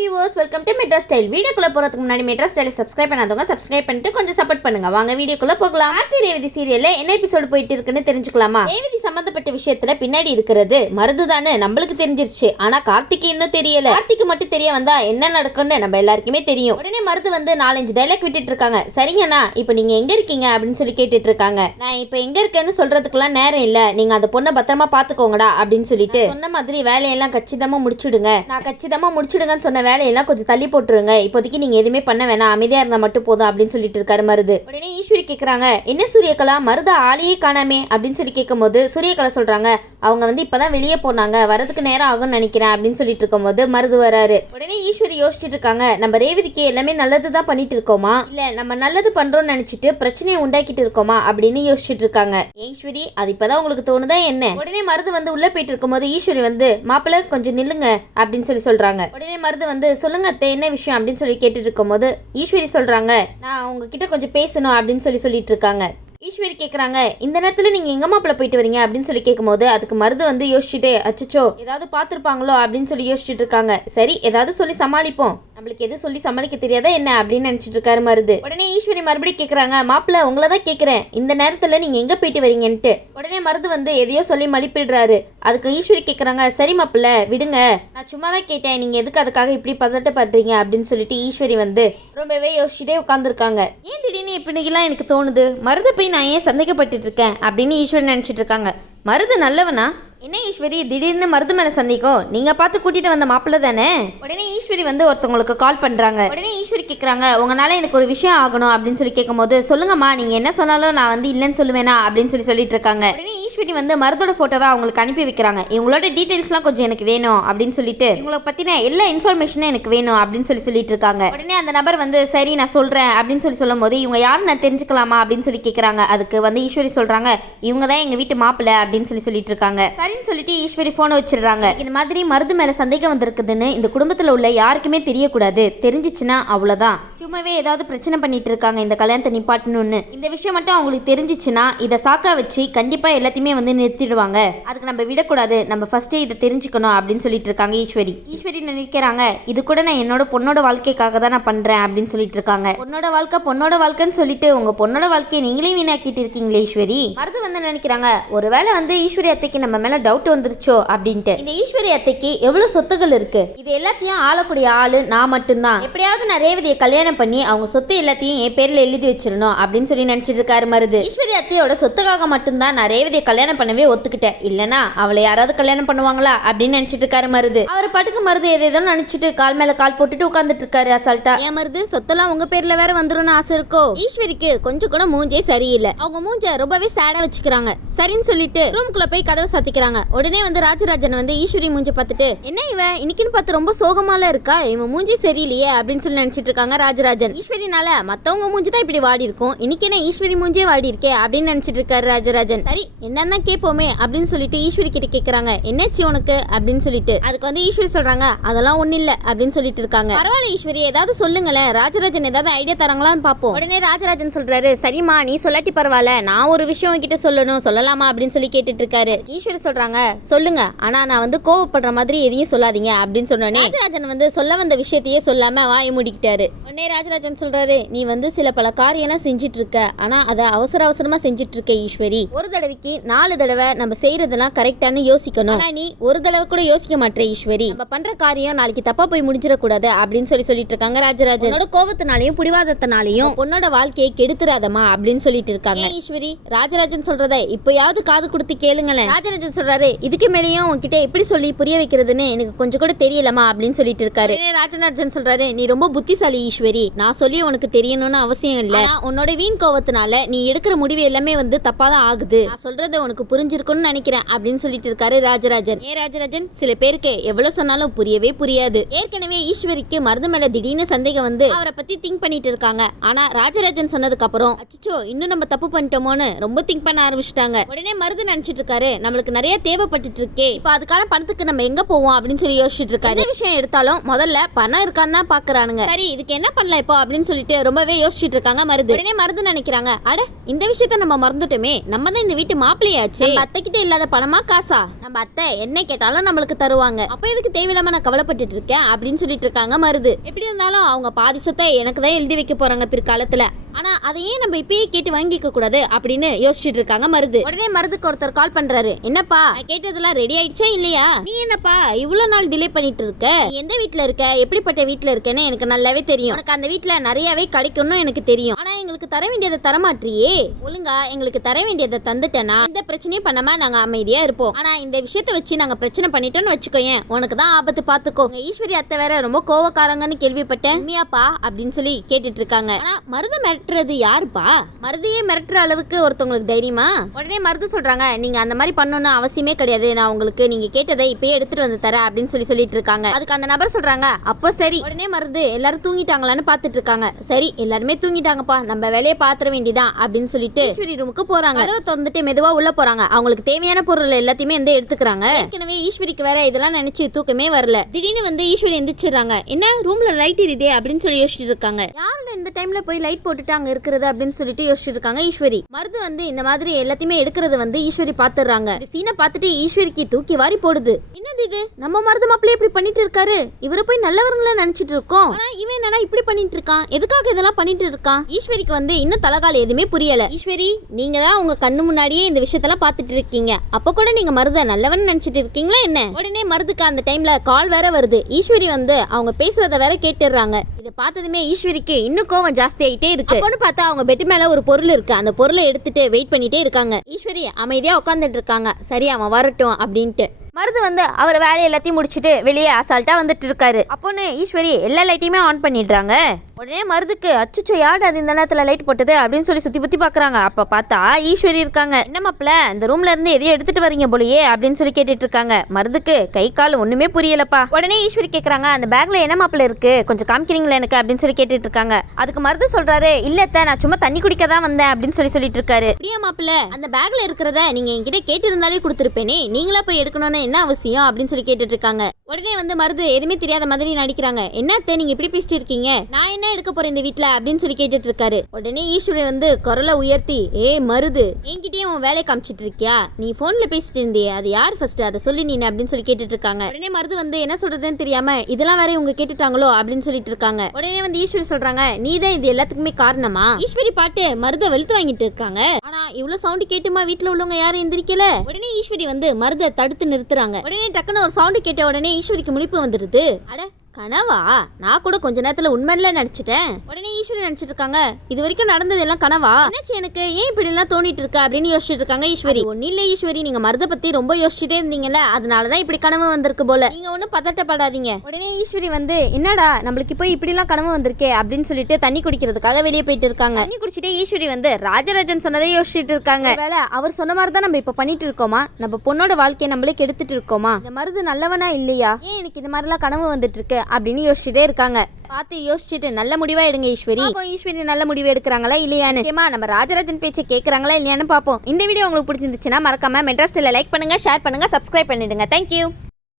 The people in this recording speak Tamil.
Viewers, welcome to metro style. வீடியோக்குள்ள போறதுக்கு முன்னாடி மெட்ரா ஸ்டைலை சப்ஸ்கிரைப் பண்ணாதவங்க சப்ஸ்கிரைப் பண்ணிட்டு கொஞ்சம் சப்போர்ட் பண்ணுங்க. வாங்க வீடியோக்குள்ள போகலாம். ஆர்த்தி ரேவதி சீரியல்ல என்ன எபிசோட் போயிட்டு இருக்குன்னு தெரிஞ்சுக்கலாமா? ரேவதி சம்பந்தப்பட்ட விஷயத்துல பின்னாடி இருக்கிறது மருதுதானே நம்மளுக்கு தெரிஞ்சிருச்சு. ஆனா கார்த்திக்கு இன்னும் தெரியல. கார்த்திக்கு மட்டும் தெரிய வந்தா என்ன நடக்கும்னு நம்ம எல்லாருக்குமே தெரியும். உடனே மருது வந்து 4-5 டைலாக் விட்டுட்டு இருக்காங்க. சரிங்கண்ணா, இப்போ நீங்க எங்க இருக்கீங்க அப்படின்னு சொல்லி கேட்டுட்டு இருக்காங்க. நான் இப்போ எங்க இருக்கேன்னு சொல்றதுக்குலாம் நேரம் இல்ல, நீங்க அந்த பொண்ணை பத்திரமா பாத்துக்கோங்கடா அப்படின்னு சொல்லிட்டு சொன்ன மாதிரி வேலையெல்லாம் கச்சிதமா முடிச்சுடுங்க. நான் கச்சிதமா முடிச்சுடுங்கன்னு சொன்ன வேலையெல்லாம் கொஞ்சம் தள்ளி போட்டுருங்க. இப்போதைக்கு நீங்க எதுவுமே பண்ண வேணாம், அமைதியா இருந்தா மட்டும் போதும் அப்படின்னு சொல்லிட்டு இருக்காரு மருது. உடனே ஈஸ்வரி கேக்குறாங்க, என்ன சூரியகலா மருத ஆளையே காணாமே அப்படின்னு சொல்லி கேட்கும்போது சூரியகலா சொல்றாங்க, அவங்க வந்து இப்பதான் வெளியே போனாங்க, வரதுக்கு நேரம் ஆகும்னு நினைக்கிறேன் அப்படின்னு சொல்லிட்டு இருக்கும்போது மருது வராரு. உடனே ஈஸ்வரி யோசிச்சுட்டு இருக்காங்க, நம்ம ரேவதிக்கு எல்லாமே நல்லதுதான் பண்ணிட்டு இருக்கோமா, இல்ல நம்ம நல்லது பண்றோம்னு நினைச்சிட்டு பிரச்சனையை உண்டாக்கிட்டு இருக்கோமா அப்படின்னு யோசிச்சுட்டு இருக்காங்க. ஈஸ்வரி, அது இப்பதான் உங்களுக்கு தோணுதா என்ன? உடனே மருது வந்து உள்ள போயிட்டு இருக்கும்போது ஈஸ்வரி வந்து, மாப்பிள்ள கொஞ்சம் நில்லுங்க அப்படின்னு சொல்றாங்க. உடனே மருது வந்து, சொல்லுங்க அத்தை, என்ன விஷயம் அப்படின்னு சொல்லி கேட்டுட்டு இருக்கும்போது ஈஸ்வரி சொல்றாங்க, நான் உங்ககிட்ட கொஞ்சம் பேசணும் அப்படின்னு சொல்லிட்டு இருக்காங்க. ஈஸ்வரி கேட்குறாங்க, இந்த நேரத்தில் நீங்கள் எங்க மாப்பிள்ள போயிட்டு வரீங்க அப்படின்னு சொல்லி கேட்கும்போது அதுக்கு மருது வந்து யோசிச்சுட்டு, அச்சச்சோ ஏதாவது பார்த்துருப்பாங்களோ அப்படின்னு சொல்லி யோசிச்சுட்டு இருக்காங்க. சரி, ஏதாவது சொல்லி சமாளிப்போம், நம்மளுக்கு எது சொல்லி சமாளிக்க தெரியாதா என்ன அப்படின்னு நினச்சிட்டு இருக்காரு மருது. உடனே ஈஸ்வரி மறுபடியும் கேட்குறாங்க, மாப்பிள்ள உங்களை தான் கேட்குறேன், இந்த நேரத்தில் நீங்கள் எங்கே போயிட்டு வரீங்கன்ட்டு. உடனே மருது வந்து எதையோ சொல்லி மலிப்பிடுறாரு. அதுக்கு ஈஸ்வரி கேட்குறாங்க, சரி மாப்பிள்ள விடுங்க, நான் சும்மா தான் கேட்டேன், நீங்கள் எதுக்கு அதுக்காக இப்படி பதட்டப்படுறீங்க அப்படின்னு சொல்லிட்டு ஈஸ்வரி வந்து ரொம்பவே யோசிச்சுட்டே உட்காந்துருக்காங்க. ஏன் திடீர்னு இப்படிலாம் எனக்கு தோணுது, மருதை போய் நான் ஏன் சந்தேகப்பட்டு இருக்கேன் அப்படின்னு ஈஸ்வரி நினைச்சிட்டு இருக்காங்க. மருது நல்லவனா என்ன ஈஸ்வரி, திடீர்னு மருது மேல சந்தேகம், நீங்க பார்த்து கூட்டிட்டு வந்த மாப்பிள்ள தானே? உடனே ஈஸ்வரி வந்து ஒருத்தவங்களுக்கு கால் பண்றாங்க. உடனே ஈஸ்வரி கேட்கறாங்க, உங்களால எனக்கு ஒரு விஷயம் ஆகணும் அப்படின்னு சொல்லி கேட்கும்போது, சொல்லுங்கம்மா, நீங்க என்ன சொன்னாலும் நான் வந்து இல்லைன்னு சொல்லுவேனா அப்படின்னு சொல்லிட்டு இருக்காங்க. உடனே ஈஸ்வரி வந்து மருதோட போட்டோவை அவங்களுக்கு அனுப்பி வைக்கிறாங்க. இவங்களோட டீடைல்ஸ்லாம் கொஞ்சம் எனக்கு வேணும் அப்படின்னு சொல்லிட்டு, இவங்களை பத்தின எல்லா இன்ஃபர்மேஷனும் எனக்கு வேணும் அப்படின்னு சொல்லிட்டு இருக்காங்க. உடனே அந்த நபர் வந்து, சரி நான் சொல்றேன் அப்படின்னு சொல்லும் போது, இவங்க யாரும் நான் தெரிஞ்சுக்கலாமா அப்படின்னு சொல்லி கேட்கறாங்க. அதுக்கு வந்து ஈஸ்வரி சொல்றாங்க, இவங்க தான் எங்க வீட்டு மாப்பிள்ள அப்படின்னு சொல்லிட்டு இருக்காங்க. சொல்லிட்டு ஈஸ்வரி போனை வச்சிடுறாங்க. இந்த மாதிரி மருது மேல சந்தேகம் வந்திருக்குதுன்னு இந்த குடும்பத்துல உள்ள யாருக்குமே தெரியக்கூடாது, தெரிஞ்சிச்சுன்னா அவ்வளவுதான், சும்மாவே ஏதாவது பிரச்சனை பண்ணிட்டு இருக்காங்க இந்த கல்யாணத்தை நிப்பாட்டணும்னு. இந்த விஷயம் மட்டும் அவங்களுக்கு தெரிஞ்சிச்சுன்னா இதை சாக்கா வச்சு கண்டிப்பா எல்லாத்தையுமே வந்து நிறுத்திடுவாங்க. அதுக்கு நம்ம விடக்கூடாது, நம்ம ஃபர்ஸ்ட் இதை தெரிஞ்சுக்கணும் அப்படின்னு சொல்லிட்டு இருக்காங்க ஈஸ்வரி. ஈஸ்வரி நினைக்கிறாங்க, இது கூட நான் என்னோட பொண்ணோட வாழ்க்கைக்காக தான் நான் பண்றேன் அப்படின்னு சொல்லிட்டு இருக்காங்க. பொண்ணோட வாழ்க்கைன்னு சொல்லிட்டு உங்க பொண்ணோட வாழ்க்கையை நீங்களே வீணாக்கிட்டு இருக்கீங்களே ஈஸ்வரி. மருது வந்து நினைக்கிறாங்க, ஒருவேளை வந்து ஈஸ்வரி அத்தைக்கு நம்ம மேல டவுட் வந்துருச்சோ அப்படின்ட்டு. இந்த ஈஸ்வரி அத்தைக்கு எவ்வளவு சொத்துகள் இருக்கு, இது எல்லாத்தையும் ஆளக்கூடிய ஆளு நான் மட்டும்தான். எப்படியாவது நான் ரேவதியை கல்யாணம் பண்ணி அவங்க சொத்து எல்லாத்தையும் என் பேர்ல எழுதி வச்சிடணும் அப்படின்னு சொல்லி நினைச்சிட்டு இருக்காரு மருது. ஈஸ்வரி அத்தையோட சொத்துக்காக மட்டும்தான் நான் ரேவதியை கல்யாணம் பண்ணவே ஒத்துக்கிட்டேன், இல்லனா அவளை யாராவது கல்யாணம் பண்ணுவாங்களா அப்படின்னு நினைச்சிட்டு இருக்காரு மருது. அவர் பாட்டுக்கு மருது ஏதோ நினைச்சிட்டு கால் மேல கால் போட்டுட்டு உட்கார்ந்துட்டு இருக்காரு அசால்ட்டா. ஏன் மருது, சொத்தெல்லாம் உங்க பேர்ல வேற வந்துரும்னு ஆசை இருக்கோ? ஈஸ்வரிக்கு கொஞ்சம் கூட மூஞ்சே சரியில்லை, அவங்க மூஞ்ச ரொம்பவே சேடா வச்சுக்கிறாங்க. சரின்னு சொல்லிட்டு ரூம்குள்ள போய் கதவை சாத்திக்கிறாங்க. உடனே வந்து ராஜராஜன் வந்து ஈஸ்வரி மூஞ்சி பார்த்துட்டு, என்ன இவன் இன்னைக்குன்னு பார்த்து ரொம்ப சோகமால இருக்கா, இவன் மூஞ்சி சரியில்லையே அப்படின்னு சொல்லி நினைச்சிட்டு இருக்காங்க ராஜராஜன். ஈஸ்வரினால மத்தவங்க மூஞ்சி தான் இப்படி வாடி இருக்கும், இன்னைக்கு என்ன ஈஸ்வரி மூஞ்சே வாடி இருக்கே அப்படின்னு நினைச்சிட்டு இருக்காரு ராஜராஜன். சரி என்னன்னா கேட்போமே அப்படின்னு சொல்லிட்டு ஈஸ்வரி கிட்ட கேட்கறாங்க, என்னாச்சு உனக்கு அப்படின்னு சொல்லிட்டு. அதுக்கு வந்து ஈஸ்வரி சொல்றாங்க, அதெல்லாம் ஒண்ணு இல்ல அப்படின்னு சொல்லிட்டு இருக்காங்க. பரவாயில்ல ஈஸ்வரி, ஏதாவது சொல்லுங்களேன், ராஜராஜன் ஏதாவது ஐடியா தராங்களான்னு பாப்போம். உடனே ராஜராஜன் சொல்றாரு, சரிம்மா நீ சொல்லாட்டி பரவாயில்ல, நான் ஒரு விஷயம் கிட்ட சொல்லணும், சொல்லலாமா அப்படின்னு சொல்லி கேட்டுட்டு இருக்காரு. ஈஸ்வரி சொல்றாங்க, சொல்லுங்க, ஆனா நான் வந்து கோவப்படுற மாதிரி எதையும் சொல்லாதீங்க அப்படின்னு சொன்னோன்னே ராஜராஜன் வந்து சொல்ல வந்த விஷயத்தையே சொல்லாம வாயை மூடிக்கிட்டாரு. உடனே ராஜராஜன் சொல்றாரு, நீ வந்து சில பல காரியெல்லாம் செஞ்சிட்டு இருக்க, ஆனா அதை அவசரமா செஞ்சிட்டு இருக்க ஈஸ்வரி. ஒரு தடவைக்கு 4 தடவை நம்ம செய்யறதெல்லாம் கரெக்டானு யோசிக்கணும், ஆனா நீ ஒரு தடவை கூட யோசிக்க மாட்டே ஈஸ்வரி. நம்ம பண்ற காரியம் நாளைக்கு தப்பா போய் முடிஞ்சிடக்கூடாது அப்படின்னு சொல்லிட்டு இருக்காங்க ராஜராஜன். உன்னோட கோபத்தினாலையும் புடிவாதத்தினாலையும் பொண்ணோட வாழ்க்கையை கெடுத்துறாதமா அப்படின்னு சொல்லிட்டு இருக்காங்க. ஈஸ்வரி, ராஜராஜன் சொல்றத இப்பயாவது காது கொடுத்து கேளுங்களேன். ராஜராஜன் சொல்றாரு, இதுக்கு மேலேயும் உன்கிட்ட எப்படி சொல்லி புரிய வைக்கிறதுன்னு எனக்கு கொஞ்சம் கூட தெரியலமா அப்படின்னு சொல்லிட்டு இருக்காரு. ராஜராஜன் சொல்றாரு, நீ ரொம்ப புத்திசாலி ஈஸ்வரி, நான் சொல்லி உனக்கு தெரியணும்னு அவசியம் இல்ல, உன்னோட வீண் கோவத்தினால நீ எடுக்கிற முடிவு எல்லாமே வந்து தப்பாதான் ஆகுது, நான் சொல்றது உனக்கு புரிஞ்சிருக்கும்னு நினைக்கிறேன் அப்படின்னு சொல்லிட்டு இருக்காரு ராஜராஜன். ராஜராஜன், சில பேருக்கு எவ்வளவு சொன்னாலும் புரியவே புரியாது. ஏற்கனவே ஈஸ்வரிக்கு மருது மேல திடீர்னு சந்தேகம் வந்து அவரை பத்தி திங்க் பண்ணிட்டு இருக்காங்க. ஆனா ராஜராஜன் சொன்னதுக்கு அப்புறம் அச்சோ இன்னும் நம்ம தப்பு பண்ணிட்டோமோன்னு ரொம்ப திங்க் பண்ண ஆரம்பிச்சிட்டாங்க. உடனே மருது நினைச்சிட்டு இருக்காரு, நம்மளுக்கு நிறைய தேவைப்பட்டு இருக்கே, இப்ப அதுக்கான பணத்துக்கு நம்ம எங்க போவோம் அப்படின்னு சொல்லி யோசிச்சுட்டு இருக்காரு. விஷயம் எடுத்தாலும் முதல்ல பணம் இருக்கான்னு தான் பாக்குறானுங்க. சரி இதுக்கு என்ன பண்ணலாம் பண்ணலாம் இப்போ அப்படின்னு சொல்லிட்டு ரொம்பவே யோசிச்சுட்டு இருக்காங்க மருது. உடனே மருது நினைக்கிறாங்க, அட இந்த விஷயத்த நம்ம மறந்துட்டோமே, நம்ம தான் இந்த வீட்டு மாப்பிள்ளையாச்சு, நம்ம அத்தை கிட்ட இல்லாத பணமா காசா, நம்ம அத்தை என்ன கேட்டாலும் நம்மளுக்கு தருவாங்க, அப்ப எதுக்கு தேவையில்லாம நான் கவலைப்பட்டு இருக்கேன் அப்படின்னு சொல்லிட்டு இருக்காங்க மருது. எப்படி இருந்தாலும் அவங்க பாதி சொத்தை எனக்கு தான் எழுதி வைக்க போறாங்க பிற்காலத்துல, ஆனா அதையே நம்ம இப்பயே கேட்டு வாங்கிக்க கூடாது அப்படின்னு யோசிச்சுட்டு இருக்காங்க மருது. உடனே மருதுக்கு ஒருத்தர் கால் பண்றாரு, என்னப்பா கேட்டதெல்லாம் ரெடி ஆயிடுச்சா இல்லையா, நீ என்னப்பா இவ்வளவு நாள் டிலே பண்ணிட்டு இருக்க, நீ எந்த வீட்டுல இருக்க, எப்படிப்பட்ட வீட்டுல இருக்கேன்னு எனக்கு நல்லாவே தெரியும், உனக்கு அந்த வீட்டுல நிறையவே கிடைக்கும்னு எனக்கு தெரியும், ஆனா எங்களுக்கு தர வேண்டியதை தரமாட்டியே, ஒழுங்கா எங்களுக்கு தர வேண்டியதை தந்துட்டேன்னா எந்த பிரச்சனையும் பண்ணாம நாங்க அமைதியா இருப்போம், ஆனா இந்த விஷயத்தை வச்சு நாங்க பிரச்சனை பண்ணிட்டோம்னு வச்சுக்கோயேன், உனக்கு தான் ஆபத்து, பாத்துக்கோ, ஈஸ்வரி அத்தை வேற ரொம்ப கோவக்காரங்கன்னு கேள்விப்பட்டேன், உண்மையாப்பா அப்படின்னு சொல்லி கேட்டுட்டு இருக்காங்க. ஆனா மருது மிரட்டுறது யாருப்பா, மருதையே மிரட்டுற அளவுக்கு ஒருத்தவங்களுக்கு தைரியமா? உடனே மருது சொல்றாங்க, நீங்க அந்த மாதிரி பண்ணணும்னு அவசியமே கிடையாது, நான் உங்களுக்கு நீங்க கேட்டதை இப்பயே எடுத்துட்டு வந்து தரேன் அப்படின்னு சொல்லிட்டு இருக்காங்க. அதுக்கு அந்த நபர் சொல்றாங்க, அப்போ சரி. உடனே மருது எல்லாரும் தூங்கிட்டாங்களான்னு பாத்துட்டு இருக்காங்க. சரி எல்லாருமே தூங்கிட்டாங்கப்பா, நம்ம வேலையை பாத்திர வேண்டியதான் அப்படின்னு சொல்லிட்டு ஈஸ்வரி ரூமுக்கு போறாங்க. கதவை திறந்துட்டு மெதுவா உள்ள போறாங்க. அவங்களுக்கு தேவையான பொருள் எல்லாத்தையுமே எடுத்துக்கிறாங்க. ஏற்கனவே ஈஸ்வரிக்கு வேற இதெல்லாம் நினைச்சு தூக்கமே வரல. திடீர்னு ஈஸ்வரி எந்திரிச்சிடுறாங்க. என்ன ரூம்ல லைட் எரியுதே அப்படின்னு சொல்லி யோசிச்சுட்டு இருக்காங்க. யாரோட இந்த டைம்ல போய் லைட் போட்டுட்டு அங்க இருக்கிறது அப்படின்னு சொல்லிட்டு யோசிச்சுட்டு இருக்காங்க ஈஸ்வரி. மருது இந்த மாதிரி எல்லாத்தையுமே எடுக்கிறது ஈஸ்வரி பாத்துறாங்க. இந்த சீனை பார்த்துட்டு ஈஸ்வரிக்கு தூக்கி வாரி போடுது. என்னது இது, நம்ம மருது மாப்பிள்ளை இப்படி பண்ணிட்டு இருக்காரு, இவரை போய் நல்லவங்கள நினைச்சிட்டு இருக்கோம், ஆனா இவன் என்னன்னா இப்படி பண்ணிட்டு இருக்கான், எதுக்காக இதெல்லாம் பண்ணிட்டு இருக்கான்? ஈஸ்வரிக்கு இன்னும் தலகால எதுவுமே புரியல. ஈஸ்வரி நீங்க தான் உங்க கண்ணு முன்னாடியே இந்த விஷயத்தெல்லாம் பார்த்துட்டு இருக்கீங்க, அப்ப கூட நீங்க மருத நல்லவன் நினைச்சிட்டு இருக்கீங்களா என்ன? உடனே மருதுக்கு அந்த டைம்ல கால் வேற வருது. ஈஸ்வரி அவங்க பேசுறத வேற கேட்டுறாங்க. இதை பார்த்ததுமே ஈஸ்வரிக்கு இன்னும் கோவம் ஜாஸ்தி ஆயிட்டே இருக்கு. அப்போன்னு பார்த்தா அவங்க பெட் மேல ஒரு பொருள் இருக்கு. அந்த பொருளை எடுத்துட்டு வெயிட் பண்ணிட்டே இருக்காங்க. ஈஸ்வரி அமைதியா உட்காந்துட்டு இருக்காங்க. சரி அவன் வரட்டும் அப்படின்ட்டு. மருது அவர் வேலை எல்லாத்தையும் முடிச்சுட்டு வெளியே அசால்ட்டா வந்துட்டு இருக்காரு. அப்போன்னு ஈஸ்வரி எல்லா லைட்டையுமே ஆன் பண்ணிடுறாங்க. உடனே மருதுக்கு அச்சுச்சோ யார் அது இந்த நேரத்துல லைட் போட்டது அப்படின்னு சொல்லி சுத்தி புத்தி பாக்குறாங்க. அப்ப பார்த்தா ஈஸ்வரி இருக்காங்க. என்ன மாப்பிள்ள இந்த ரூம்ல இருந்து எதையும் எடுத்துட்டு வரீங்க போலயே அப்படின்னு சொல்லி கேட்டுட்டு இருக்காங்க. மருதுக்கு கை கால் ஒண்ணுமே புரியலப்பா. உடனே ஈஸ்வரி கேக்குறாங்க, அந்த பேக்ல என்ன மாப்பிள்ள இருக்கு, கொஞ்சம் காமிக்கிறீங்களா எனக்கு அப்படின்னு சொல்லி கேட்டுட்டு இருக்காங்க. அதுக்கு மருது சொல்றாரு, இல்லத்த நான் சும்மா தண்ணி குடிக்க தான் வந்தேன் அப்படின்னு சொல்லிட்டு இருக்காரு. பிரியா மாப்பிள்ள அந்த பேக்ல இருக்கிறத நீங்க என்கிட்ட கேட்டு இருந்தாலே கொடுத்துருப்பேனே, நீங்களா போய் எடுக்கணும்னு என்ன அவசியம் அப்படின்னு சொல்லி கேட்டுட்டு இருக்காங்க. உடனே மருது எதுவுமே தெரியாத மாதிரி நடிக்கிறாங்க. என்னத்த நீங்க இப்படி பேசிட்டு இருக்கீங்க, நான் என்ன எடுக்க போறேன் இந்த வீட்டுல அப்படின்னு சொல்லி கேட்டுட்டு இருக்காரு. உடனே ஈஸ்வரி குரலை உயர்த்தி, ஏ மருது என்கிட்டயே உன் வேலையை காமிச்சிட்டு இருக்கியா, நீ போன்ல பேசிட்டு இருந்தியே அது யார் ஃபர்ஸ்ட் அதை சொல்லி நீ அப்படின்னு சொல்லி கேட்டுட்டு இருக்காங்க. உடனே மருது என்ன சொல்றதுன்னு தெரியாம இதெல்லாம் வேற இவங்க கேட்டுட்டாங்களோ அப்படின்னு சொல்லிட்டு இருக்காங்க. உடனே ஈஸ்வரி சொல்றாங்க, நீ தான் இது எல்லாத்துக்குமே காரணமா? ஈஸ்வரி பாட்டு மருத வெளுத்து வாங்கிட்டு இருக்காங்க. ஆனா இவ்வளவு சவுண்ட் கேட்டுமா வீட்டுல உள்ளவங்க யாரும் எந்திரிக்கல. உடனே ஈஸ்வரி மருத தடுத்து நிறுத்துறாங்க. உடனே டக்குன்னு ஒரு சவுண்ட் கேட்ட உடனே ஈஸ்வரிக்கு முழிப்பு வந்துருது. அட கனவா, நான் கூட கொஞ்ச நேரத்துல உண்மையில நினைச்சிட்டேன். உடனே ஈஸ்வரி நினைச்சிட்டு இருக்காங்க, இது வரைக்கும் நடந்தது எல்லாம் கனவா, என்னாச்சு எனக்கு ஏன் இப்படி எல்லாம் தோணிட்டு இருக்கு அப்படின்னு யோசிச்சுட்டு இருக்காங்க ஈஸ்வரி. ஒன்னும் இல்ல ஈஸ்வரி, நீங்க மருத பத்தி ரொம்ப யோசிச்சுட்டே இருந்தீங்கல்ல, அதனாலதான் இப்படி கனவு வந்திருக்கு போல, நீங்க ஒன்னும் பதட்டப்படாதீங்க. உடனே ஈஸ்வரி என்னடா நம்மளுக்கு இப்போ இப்படி எல்லாம் கனவு வந்திருக்கே அப்படின்னு சொல்லிட்டு தண்ணி குடிக்கிறதுக்காக வெளியே போயிட்டு இருக்காங்க. தண்ணி குடிச்சிட்டே ஈஸ்வரி ராஜராஜன் சொன்னதை யோசிச்சுட்டு இருக்காங்க. வேலை அவர் சொன்ன மாதிரி தான் நம்ம இப்ப பண்ணிட்டு இருக்கோமா, நம்ம பொண்ணோட வாழ்க்கையை நம்மளே கெடுத்துட்டு இருக்கோமா, இந்த மருது நல்லவனா இல்லையா, ஏன் எனக்கு இந்த மாதிரி எல்லாம் கனவு வந்துட்டு இருக்கு அப்படின்னு யோசிச்சுட்டே இருக்காங்க. பார்த்து யோசிச்சுட்டு நல்ல முடிவா எடுங்க ஈஸ்வரி. ஈஸ்வரி நல்ல முடிவு எடுக்கிறாங்களா இல்லையான்னு, நம்ம ராஜராஜன் பேச்சை கேட்கறாங்களா இல்லையான்னு பார்ப்போம். இந்த வீடியோ உங்களுக்கு பிடிச்சிருந்துச்சுன்னா மறக்காம மெட்ராஸ் ஸ்டைல லைக் பண்ணுங்க, ஷேர் பண்ணுங்க, சப்ஸ்கிரைப் பண்ணிடுங்க. தேங்க்யூ.